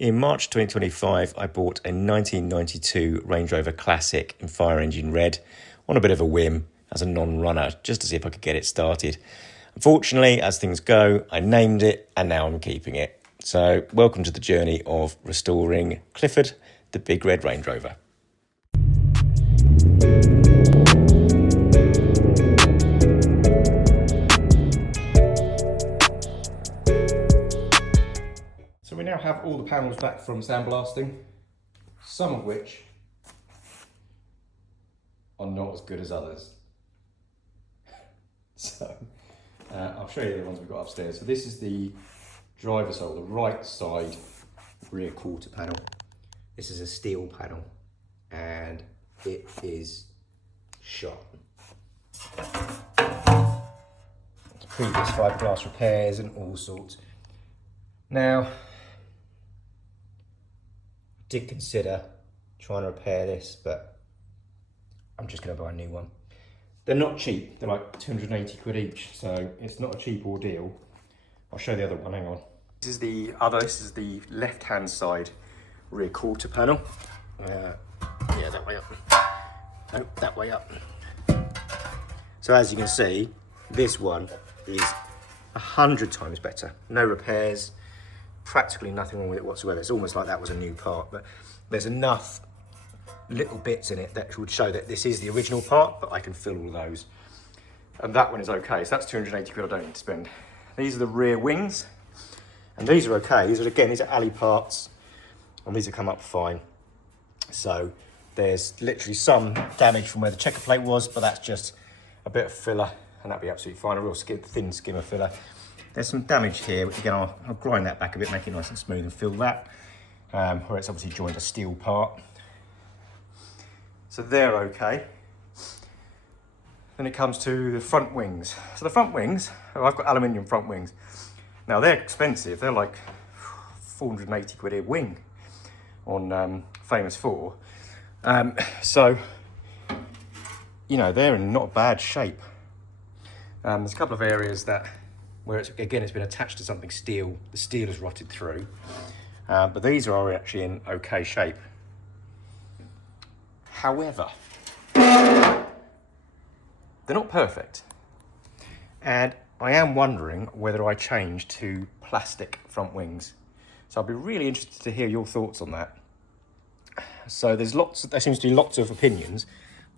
In March 2025, I bought a 1992 Range Rover Classic in fire engine red on a bit of a whim as a non-runner, just to see if I could get it started. Unfortunately, as things go, I named it and now I'm keeping it. So welcome to the journey of restoring Clifford, the big red Range Rover. So we now have all the panels back from sandblasting, some of which are not as good as others. So I'll show you the ones we've got upstairs. So this is the driver's hole, the right side rear quarter panel. This is a steel panel and it is shot. Previous fiberglass repairs and all sorts. Now, I did consider trying to repair this, but I'm just going to buy a new one. They're not cheap, they're like 280 quid each, so it's not a cheap ordeal. I'll show the other one, hang on. This is the left-hand side rear quarter panel. Yeah, that way up. No, that way up. So as you can see, this one is 100 times better. No repairs, practically nothing wrong with it whatsoever. It's almost like that was a new part, but there's enough little bits in it that would show that this is the original part, but I can fill all those. And that one is okay, so that's 280 quid I don't need to spend. These are the rear wings, and these are okay. These are alley parts, and these have come up fine. So there's literally some damage from where the checker plate was, but that's just a bit of filler, and that'll be absolutely fine. A real thin skim of filler. There's some damage here, which again, I'll grind that back a bit, make it nice and smooth and fill that, where it's obviously joined a steel part. So they're okay. Then it comes to the front wings. So the front wings, I've got aluminium front wings. Now they're expensive, they're like 480 quid a wing on Famous 4. So, you know, they're in not bad shape. There's a couple of areas where it's been attached to something steel. The steel has rotted through, but these are actually in okay shape. However, they're not perfect, and I am wondering whether I change to plastic front wings. So I'll be really interested to hear your thoughts on that. So there seems to be lots of opinions.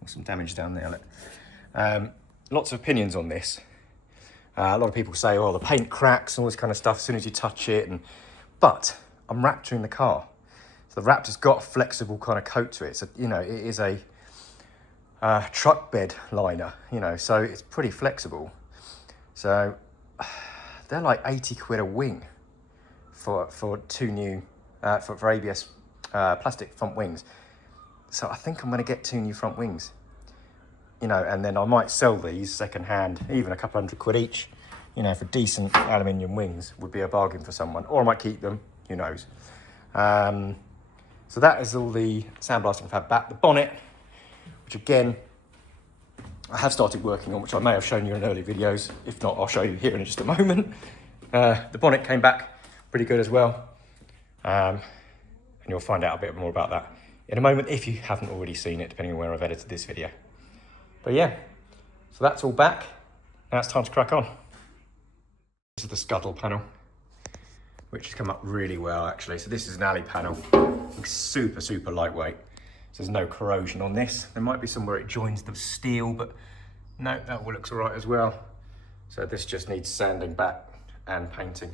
Some damage down there, look. Lots of opinions on this. A lot of people say, oh, the paint cracks and all this kind of stuff as soon as you touch it. But I'm Raptoring the car. So the Raptor's got a flexible kind of coat to it. So, you know, it is a truck bed liner, you know, so it's pretty flexible. So they're like 80 quid a wing for two new, for ABS plastic front wings. So I think I'm going to get two new front wings, you know, and then I might sell these second hand, even a couple hundred quid each, you know, for decent aluminium wings would be a bargain for someone, or I might keep them, who knows. So that is all the sandblasting I've had back. The bonnet, which again, I have started working on, which I may have shown you in early videos. If not, I'll show you here in just a moment. The bonnet came back pretty good as well. And you'll find out a bit more about that in a moment, if you haven't already seen it, depending on where I've edited this video. But yeah, so that's all back. Now it's time to crack on. This is the scuttle panel, which has come up really well actually. So this is an alley panel, it's super, super lightweight. So there's no corrosion on this. There might be somewhere it joins the steel, but no, that all looks all right as well. So this just needs sanding back and painting.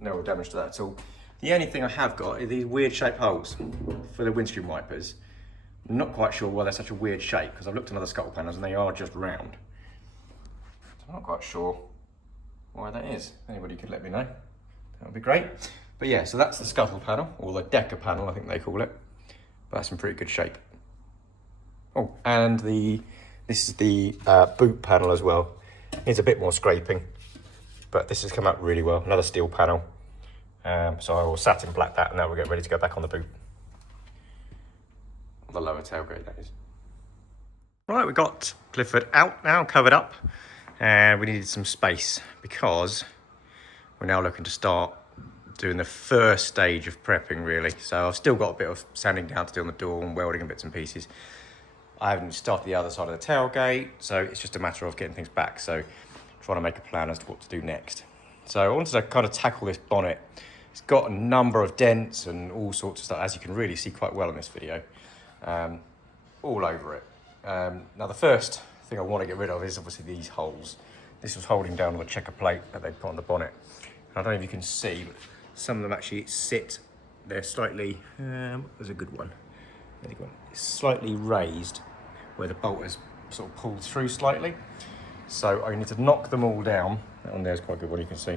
No real damage to that at all. The only thing I have got are these weird shaped holes for the windscreen wipers. I'm not quite sure why they're such a weird shape, because I've looked at other scuttle panels and they are just round. So I'm not quite sure why that is. Anybody could let me know. That would be great. But yeah, so that's the scuttle panel, or the decker panel, I think they call it. But that's in pretty good shape. Oh, and this is the boot panel as well. Needs a bit more scraping, but this has come out really well. Another steel panel. So I will satin black that, and now we'll get ready to go back on the boot. The lower tailgate, that is. Right, we've got Clifford out now, covered up, and we needed some space because we're now looking to start doing the first stage of prepping really. So I've still got a bit of sanding down to do on the door and welding and bits and pieces. I haven't started the other side of the tailgate, so it's just a matter of getting things back. So trying to make a plan as to what to do next. So I wanted to kind of tackle this bonnet. It's got a number of dents and all sorts of stuff, as you can really see quite well in this video, all over it. Now the first thing I want to get rid of is obviously these holes. This was holding down the checker plate that they put on the bonnet. And I don't know if you can see, but some of them actually sit, they're slightly, there's a good one. It's slightly raised where the bolt has sort of pulled through slightly. So I need to knock them all down. That one there's quite a good one, you can see.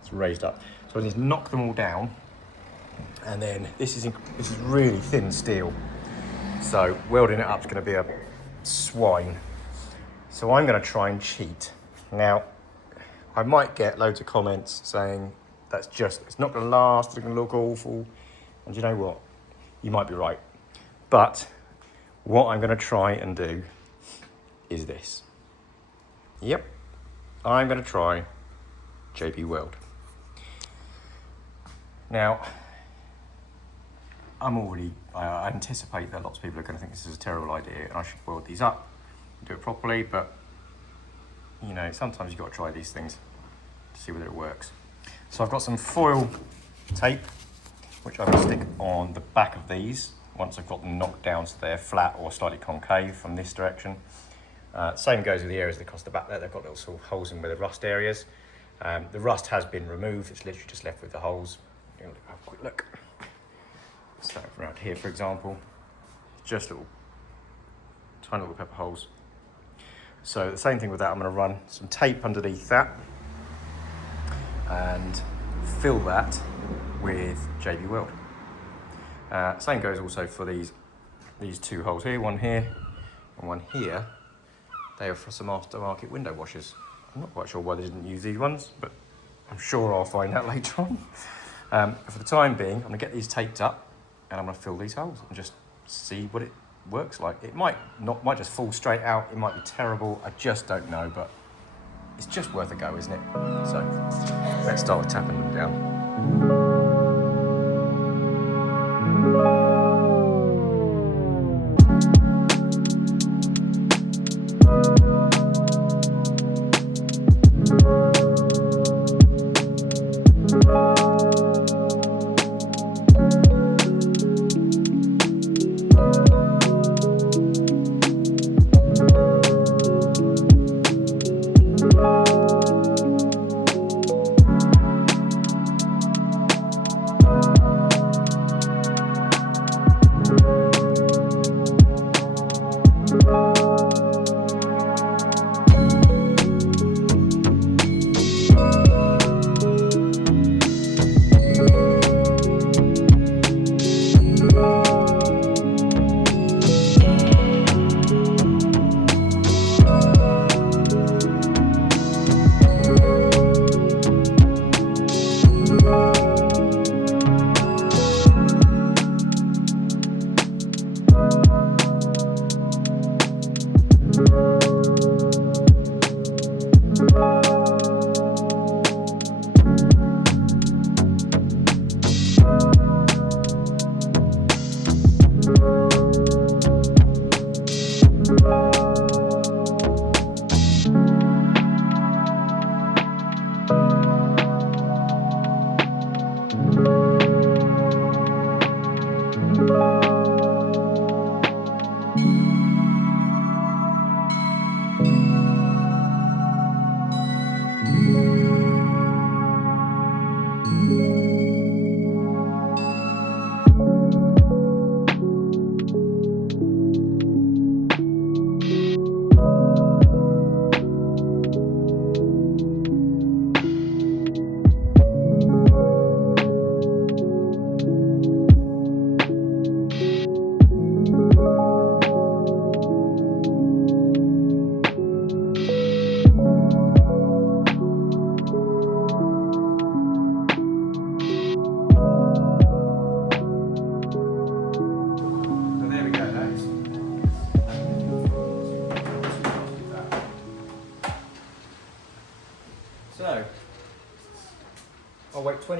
It's raised up. So I need to knock them all down. And then this is really thin steel. So welding it up is going to be a swine. So I'm going to try and cheat. Now, I might get loads of comments saying it's not going to last, it's going to look awful. And you know what? You might be right. But what I'm going to try and do is this. Yep, I'm going to try JB Weld. Now, I anticipate that lots of people are going to think this is a terrible idea and I should weld these up and do it properly, but you know, sometimes you've got to try these things to see whether it works. So I've got some foil tape, which I'm going to stick on the back of these once I've got them knocked down so they're flat or slightly concave from this direction. Same goes with the areas across the back there. They've got little sort of holes in where the rust areas. The rust has been removed. It's literally just left with the holes. Have a quick look. So around here, for example, just little tiny little pepper holes. So the same thing with that. I'm going to run some tape underneath that and fill that with JB Weld. Same goes also for these two holes here, one here and one here. They are for some aftermarket window washers. I'm not quite sure why they didn't use these ones, but I'm sure I'll find out later on. For the time being, I'm going to get these taped up and I'm going to fill these holes and just see what it works like. It might just fall straight out. It might be terrible. I just don't know, but it's just worth a go, isn't it? So let's start with tapping them down.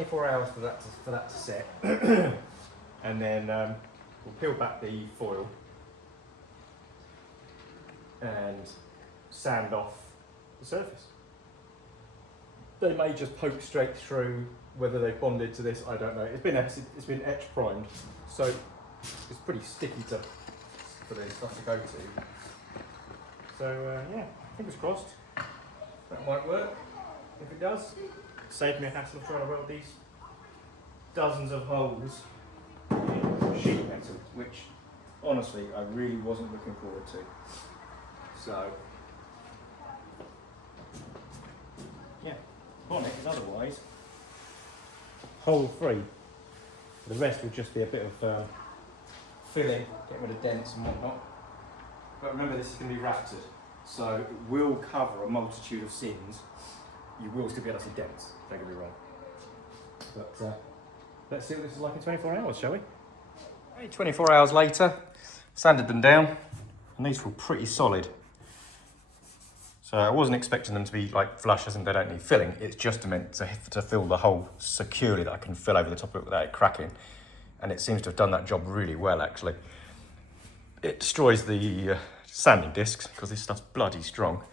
24 hours for that to set. And then we'll peel back the foil and sand off the surface. They may just poke straight through. Whether they've bonded to this, I don't know. It's been etch primed, so it's pretty sticky for the stuff to go to. So yeah, fingers crossed that might work. If it does, save me a hassle of trying to weld these dozens of holes in sheet metal, which honestly I really wasn't looking forward to. So yeah, bonnet is otherwise hole free. The rest will just be a bit of filling, getting rid of dents and whatnot. But remember, this is going to be raftered, so it will cover a multitude of sins. You will still be able to see dents, don't get me wrong. But let's see what this is like in 24 hours, shall we? Hey, 24 hours later, sanded them down, and these feel pretty solid. So I wasn't expecting them to be like flush, as in they don't need filling. It's just meant to fill the hole securely, that I can fill over the top of it without it cracking. And it seems to have done that job really well, actually. It destroys the sanding discs because this stuff's bloody strong,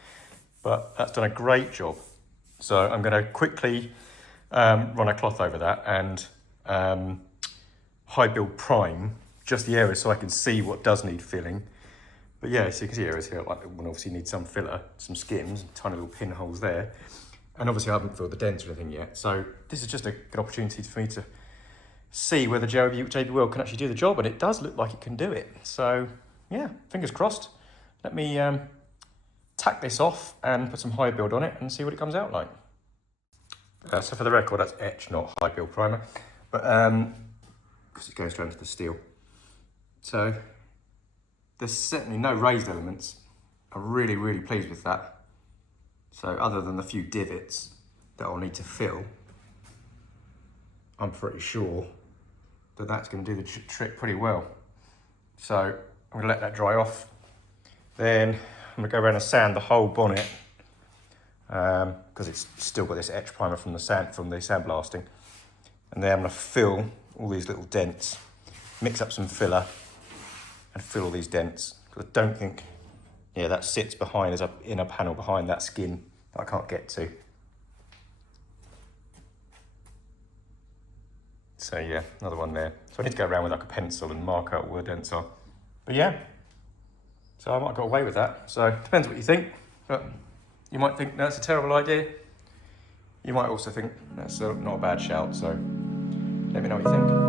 but that's done a great job. So I'm going to quickly run a cloth over that and high build prime just the areas so I can see what does need filling. But yeah, so you can see areas here like one obviously needs some filler, some skims, tiny little pinholes there. And obviously I haven't filled the dents or anything yet. So this is just a good opportunity for me to see whether JB Weld can actually do the job, and it does look like it can do it. So yeah, fingers crossed. Let me tack this off and put some high build on it and see what it comes out like. So for the record, that's etch, not high build primer, but because it goes straight into the steel. So there's certainly no raised elements. I'm really, really pleased with that. So other than the few divots that I'll need to fill, I'm pretty sure that that's going to do the trick pretty well. So I'm going to let that dry off. Then I'm going to go around and sand the whole bonnet because it's still got this etch primer from the sandblasting. And then I'm going to fill all these little dents, mix up some filler and fill all these dents. Because I don't think, yeah, that sits behind, there's an inner panel behind that skin that I can't get to. So yeah, another one there. So I need to go around with like a pencil and mark out where the dents are. But yeah, so I might have got away with that. So it depends what you think, but you might think that's a terrible idea. You might also think that's not a bad shout, so let me know what you think.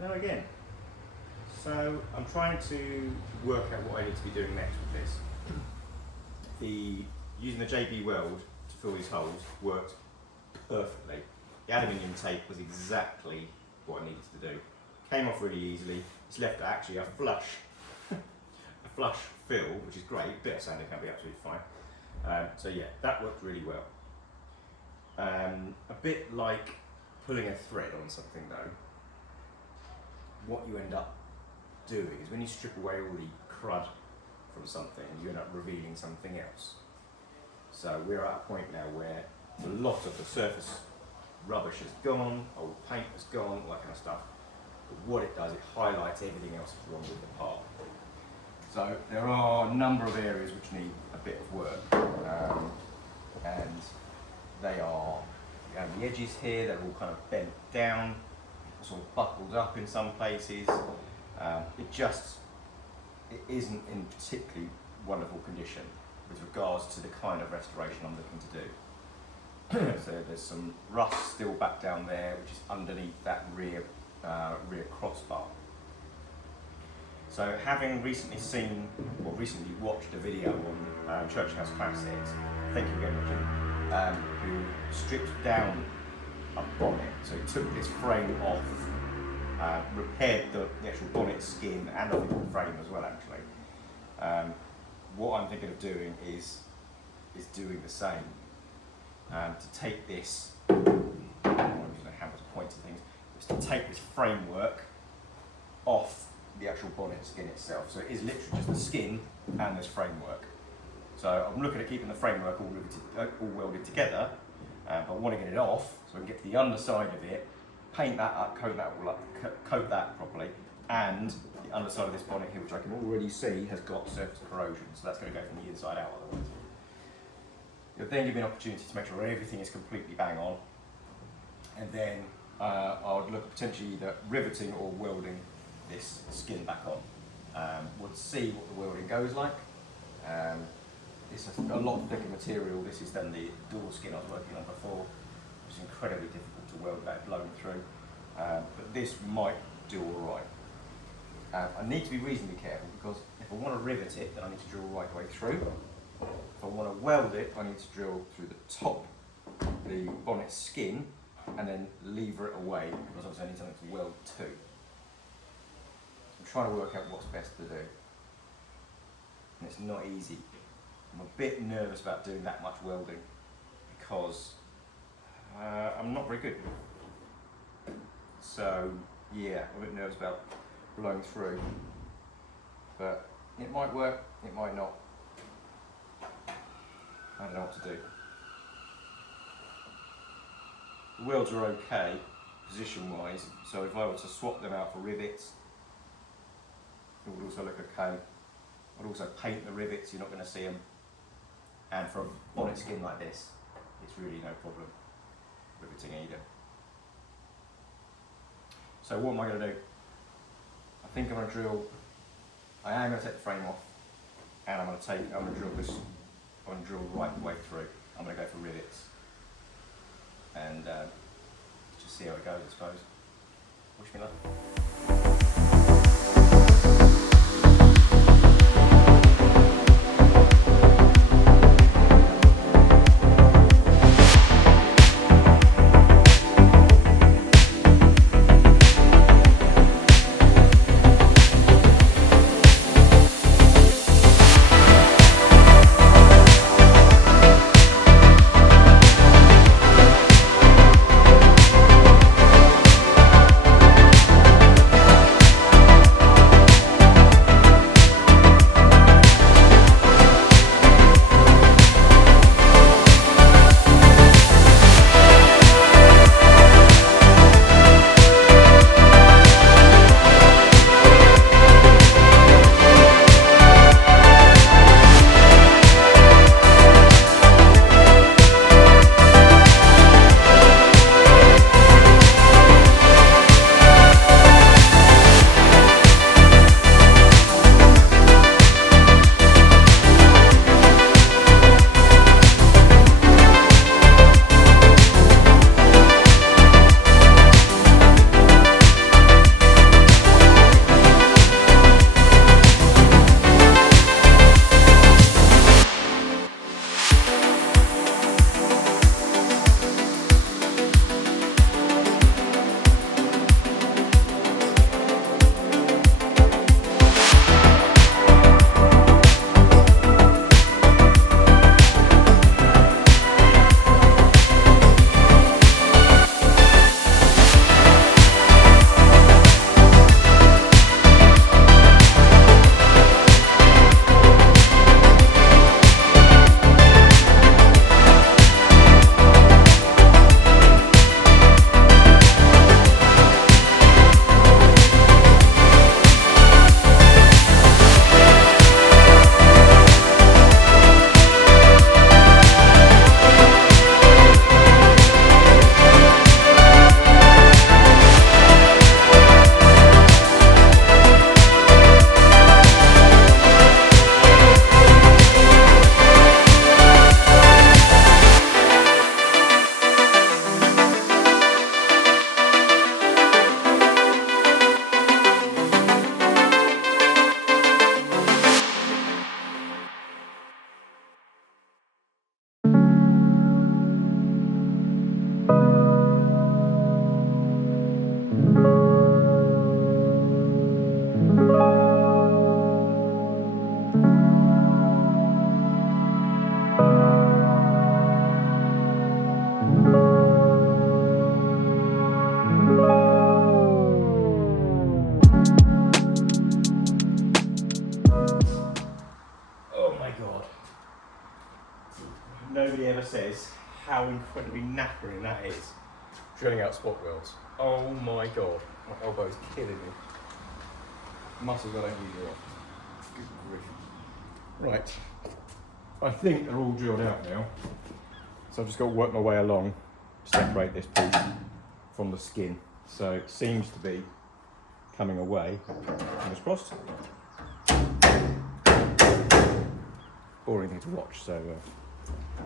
Now again, so I'm trying to work out what I need to be doing next with this. Using the JB Weld to fill these holes worked perfectly. The aluminium tape was exactly what I needed to do. Came off really easily. It's left actually a flush fill, which is great. A bit of sanding can be absolutely fine. So yeah, that worked really well. A bit like pulling a thread on something though, what you end up doing is when you strip away all the crud from something, you end up revealing something else. So we're at a point now where a lot of the surface rubbish is gone, old paint is gone, all that kind of stuff. But what it does, it highlights everything else that's wrong with the part. So there are a number of areas which need a bit of work, and they are, you have the edges here, they're all kind of bent down, sort of buckled up in some places. It isn't in particularly wonderful condition with regards to the kind of restoration I'm looking to do. So there's some rust still back down there, which is underneath that rear crossbar. So having recently seen, or recently watched a video on Church House Classics, thank you again, Richard, who stripped down a bonnet. So he took this frame off, repaired the actual bonnet skin and I think the frame as well actually. What I'm thinking of doing is doing the same. To take this, I'm using a hammer to point to things, is to take this framework off the actual bonnet skin itself. So it is literally just the skin and this framework. So I'm looking at keeping the framework all welded together, but I want to get it off so I can get to the underside of it, paint that up, coat that all up, coat that properly, and the underside of this bonnet here, which I can already see has got surface corrosion, so that's going to go from the inside out otherwise. It'll then give me an opportunity to make sure everything is completely bang on, and then I would look at potentially either riveting or welding this skin back on. We'll see what the welding goes like. It's a lot thicker material. This is than the door skin I was working on before. It's incredibly difficult to weld without blowing through, but this might do all right. I need to be reasonably careful because if I want to rivet it, then I need to drill right the way through. If I want to weld it, I need to drill through the top, the bonnet skin, and then lever it away because obviously I need something to weld to. I'm trying to work out what's best to do, and it's not easy. I'm a bit nervous about doing that much welding because I'm not very good. So yeah, I'm a bit nervous about blowing through, but it might work, it might not. I don't know what to do. The welds are okay position wise, so if I were to swap them out for rivets, it would also look okay. I'd also paint the rivets, you're not going to see them. And for a bonnet skin like this, it's really no problem riveting either. So what am I going to do? I think I'm going to drill, I am going to take the frame off, and I'm going to drill this, I'm going to drill right the way through. I'm going to go for rivets, and just see how it goes, I suppose. Wish me luck. nobody ever says how incredibly knackering that is. Drilling out spot welds. Oh my god, my elbow's killing me. Muscles I don't use off. Good grief. Right, I think they're all drilled out now. So I've just got to work my way along, separate this piece from the skin. So it seems to be coming away. Fingers crossed. Boring thing to watch, so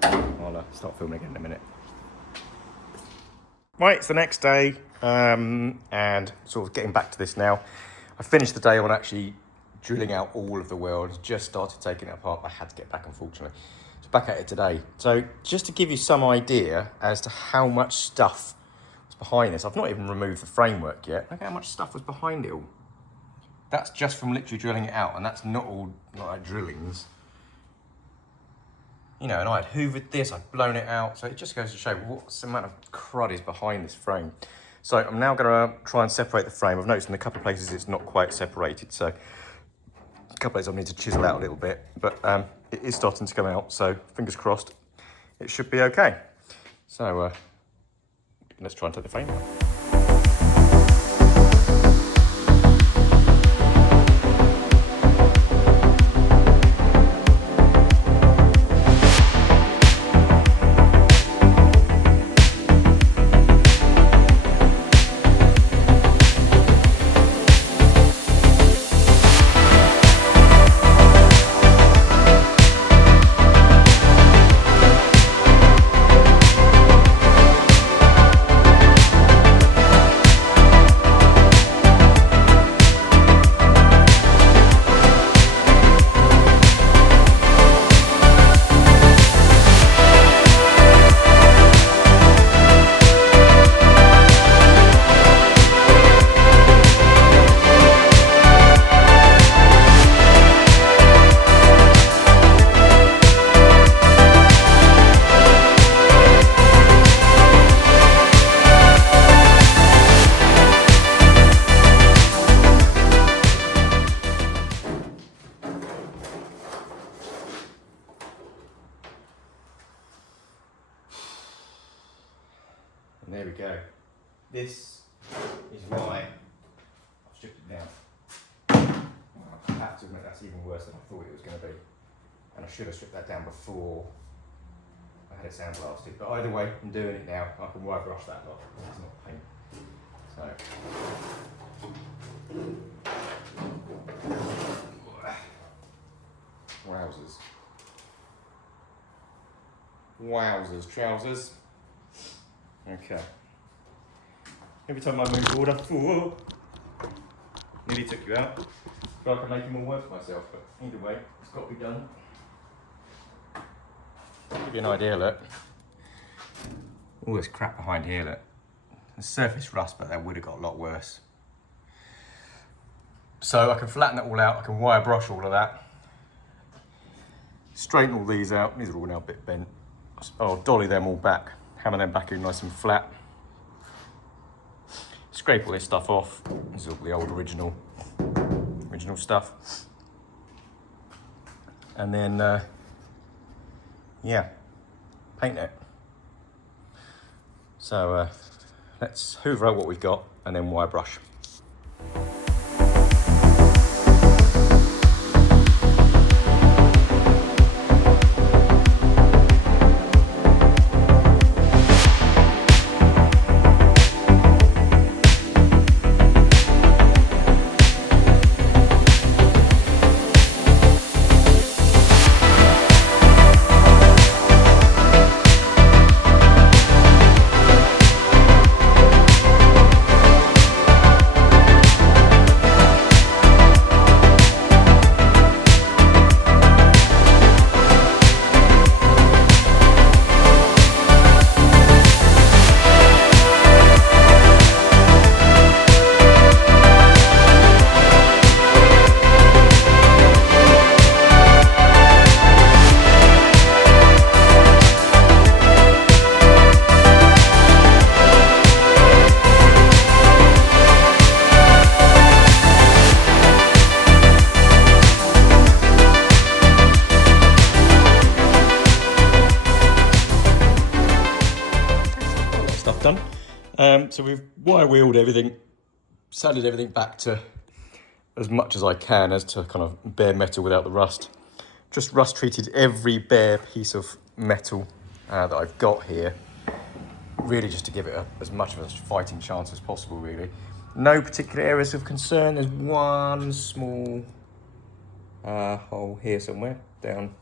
I'll start filming again in a minute. Right, it's the next day, and sort of getting back to this now. I finished the day on actually drilling out all of the weld, just started taking it apart. I had to get back, unfortunately. So back at it today. So just to give you some idea as to how much stuff was behind this, I've not even removed the framework yet. Look how much stuff was behind it all. That's just from literally drilling it out, and that's not all like drillings. You know, and I had hoovered this, I'd blown it out, so it just goes to show what amount of crud is behind this frame. So I'm now going to try and separate the frame. I've noticed in a couple of places it's not quite separated, so a couple of places I need to chisel out a little bit, but it is starting to come out, so fingers crossed, it should be okay. So let's try and take the frame out. And there we go. This is why I've stripped it down. I have to admit that's even worse than I thought it was going to be. And I should have stripped that down before I had it sandblasted. But either way, I'm doing it now. I can wire brush that lot. It's not pain. So. Wowzers. Wowzers, trousers. Okay. Every time I move order, nearly took you out. So I can make more work for myself, but either way, it's got to be done. Give you an idea, look. All this crap behind here, look. The surface rust, but that would have got a lot worse. So I can flatten it all out, I can wire brush all of that. Straighten all these out, these are all now a bit bent. I'll dolly them all back, hammer them back in nice and flat. Scrape all this stuff off. This is all the old original stuff. And then, yeah, paint it. So let's hoover out what we've got and then wire brush. done. So we've wire wheeled everything, sanded everything back to as much as I can as to kind of bare metal without the rust. Just rust treated every bare piece of metal that I've got here, really just to give it as much of a fighting chance as possible, really. No particular areas of concern. There's one small hole here somewhere, down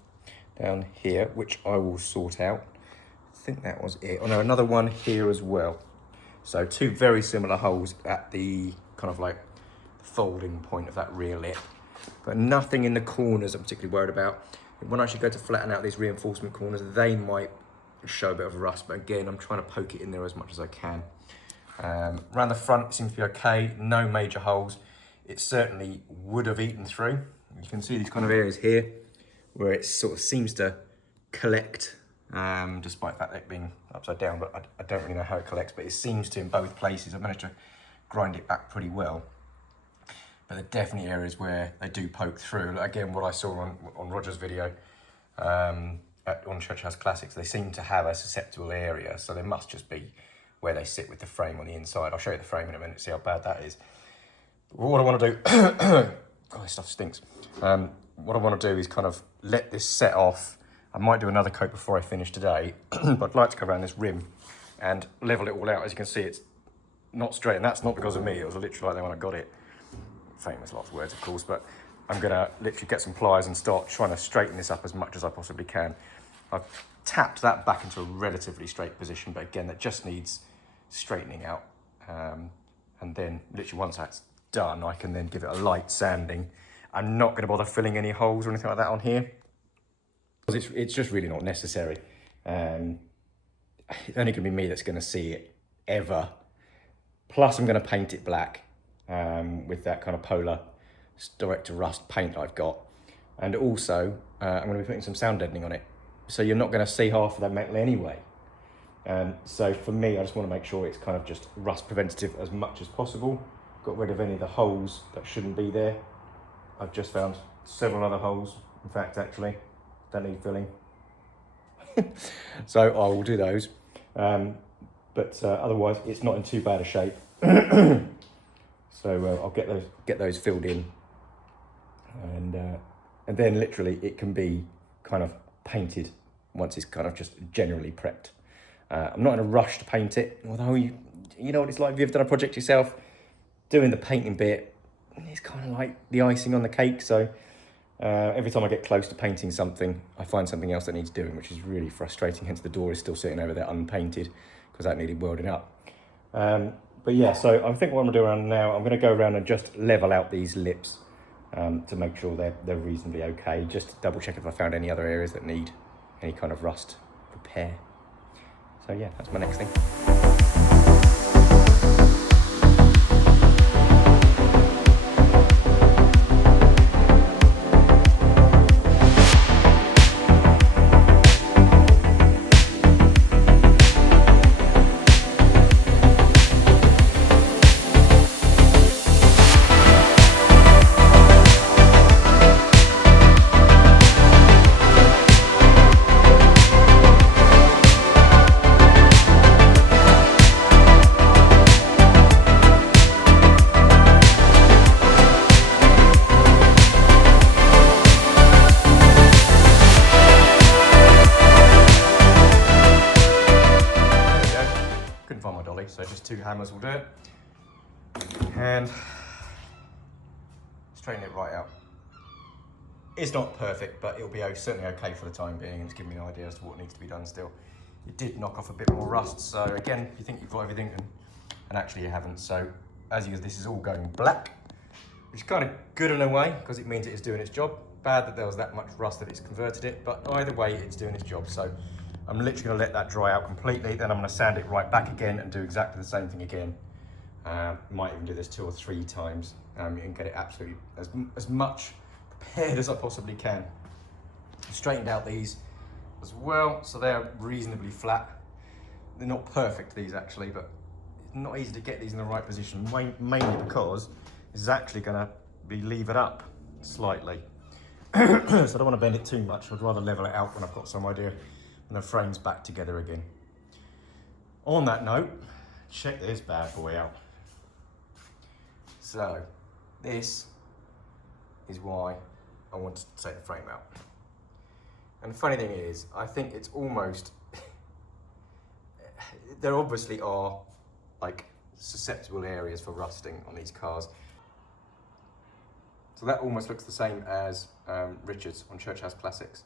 here, which I will sort out. I think that was it. Oh no, another one here as well. So two very similar holes at the kind of like folding point of that rear lip, but nothing in the corners I'm particularly worried about. When I should go to flatten out these reinforcement corners, they might show a bit of rust, but again, I'm trying to poke it in there as much as I can. Around the front, it seems to be okay. No major holes. It certainly would have eaten through. You can see these kind of areas here where it sort of seems to collect, despite the fact that it being upside down, but I don't really know how it collects, but it seems to in both places. I've managed to grind it back pretty well. But there are definitely areas where they do poke through. Again, what I saw on Roger's video on Church House Classics, they seem to have a susceptible area, so they must just be where they sit with the frame on the inside. I'll show you the frame in a minute, see how bad that is. But what I want to do, God, this stuff stinks. What I want to do is kind of let this set off. I might do another coat before I finish today, but I'd like to go around this rim and level it all out. As you can see, it's not straight, and that's not because of me. It was literally like that when I got it. Famous lots of words, of course, but I'm gonna literally get some pliers and start trying to straighten this up as much as I possibly can. I've tapped that back into a relatively straight position, but again, that just needs straightening out. And then literally once that's done, I can then give it a light sanding. I'm not gonna bother filling any holes or anything like that on here, because it's just really not necessary. It's only gonna be me that's gonna see it ever. Plus I'm gonna paint it black. With that kind of polar direct to rust paint I've got, and also I'm going to be putting some sound deadening on it, so you're not going to see half of that metal anyway. So for me, I just want to make sure it's kind of just rust preventative as much as possible. Got rid of any of the holes that shouldn't be there. I've just found several other holes, in fact, actually don't need filling. So I will do those, but otherwise it's not in too bad a shape. So I'll get those filled in, and then literally it can be kind of painted once it's kind of just generally prepped. I'm not in a rush to paint it, although you know what it's like if you've done a project yourself. Doing the painting bit, it's kind of like the icing on the cake. So every time I get close to painting something, I find something else that needs doing, which is really frustrating. Hence the door is still sitting over there unpainted because that needed welding up. But yeah, so I think what I'm gonna do around now, I'm gonna go around and just level out these lips to make sure they're reasonably okay. Just to double check if I found any other areas that need any kind of rust repair. So yeah, that's my next thing. So just 2 hammers will do it, and straighten it right out. It's not perfect, but it'll be certainly okay for the time being, and it's giving me an idea as to what needs to be done still. It did knock off a bit more rust, so again, you think you've got everything, and actually you haven't. So as you can see, this is all going black, which is kind of good in a way, because it means it is doing its job. Bad that there was that much rust that it's converted it, but either way, it's doing its job. So I'm literally going to let that dry out completely, then I'm going to sand it right back again and do exactly the same thing again. Might even do this 2 or 3 times and get it absolutely as much prepared as I possibly can. Straightened out these as well, so they're reasonably flat. They're not perfect, these actually, but it's not easy to get these in the right position, mainly because this is actually going to be levered up slightly. So I don't want to bend it too much. I'd rather level it out when I've got some idea and the frame's back together again. On that note, check this bad boy out. So, this is why I wanted to take the frame out. And the funny thing is, I think it's almost, there obviously are like susceptible areas for rusting on these cars. So that almost looks the same as Richard's on Church House Classics.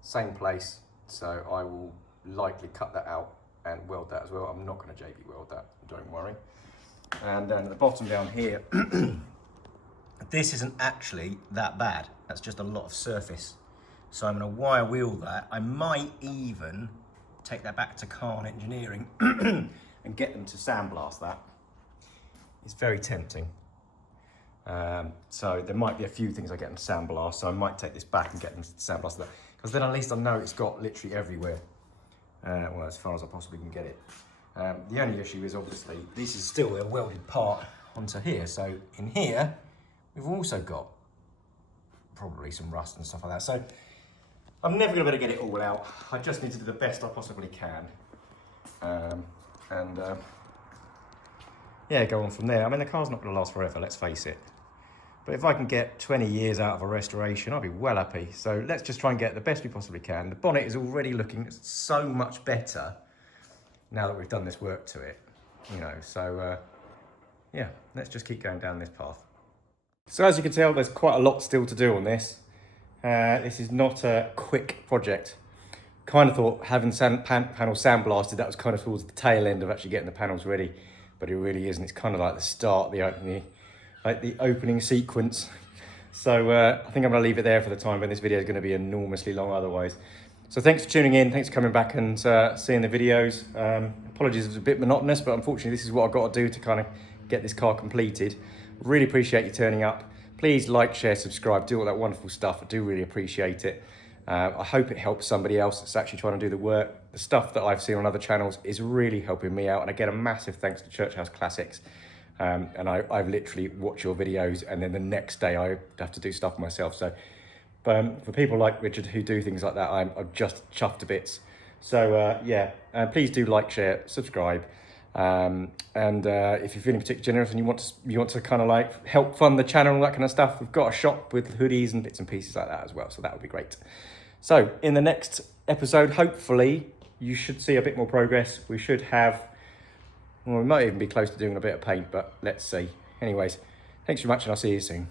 Same place, so I will likely cut that out and weld that as well. I'm not going to JB weld that, don't worry. And then at the bottom down here, this isn't actually that bad. That's just a lot of surface. So I'm going to wire wheel that. I might even take that back to Khan Engineering and get them to sandblast that. It's very tempting. So there might be a few things I get them to sandblast, so I might take this back and get them to sandblast that, because then at least I know it's got literally everywhere. Well, as far as I possibly can get it. The only issue is obviously this is still a welded part onto here, so in here we've also got probably some rust and stuff like that. So I'm never going to be able to get it all out. I just need to do the best I possibly can, yeah, go on from there. I mean, the car's not going to last forever, let's face it. But if I can get 20 years out of a restoration, I'll be well happy. So let's just try and get the best we possibly can. The bonnet is already looking so much better now that we've done this work to it, you know. So yeah, let's just keep going down this path. So as you can tell, there's quite a lot still to do on this. This is not a quick project. Kind of thought having panels sandblasted, that was kind of towards the tail end of actually getting the panels ready, but it really isn't. It's kind of like the start, the opening sequence. So I think I'm going to leave it there for the time, but this video is going to be enormously long otherwise. So thanks for tuning in, thanks for coming back and seeing the videos. Apologies, it was a bit monotonous, but unfortunately this is what I've got to do to kind of get this car completed. Really appreciate you turning up. Please like, share, subscribe, do all that wonderful stuff. I do really appreciate it. I hope it helps somebody else that's actually trying to do the work. The stuff that I've seen on other channels is really helping me out. And again, a massive thanks to Church House Classics. And I've literally watched your videos, and then the next day I have to do stuff myself. So for people like Richard who do things like that, I'm just chuffed to bits. So yeah, please do like, share, subscribe. And if you're feeling particularly generous and you want to kind of like help fund the channel and that kind of stuff, we've got a shop with hoodies and bits and pieces like that as well, so that would be great. So in the next episode, hopefully you should see a bit more progress. We should have, well, we might even be close to doing a bit of paint, but let's see. Anyways, thanks very much and I'll see you soon.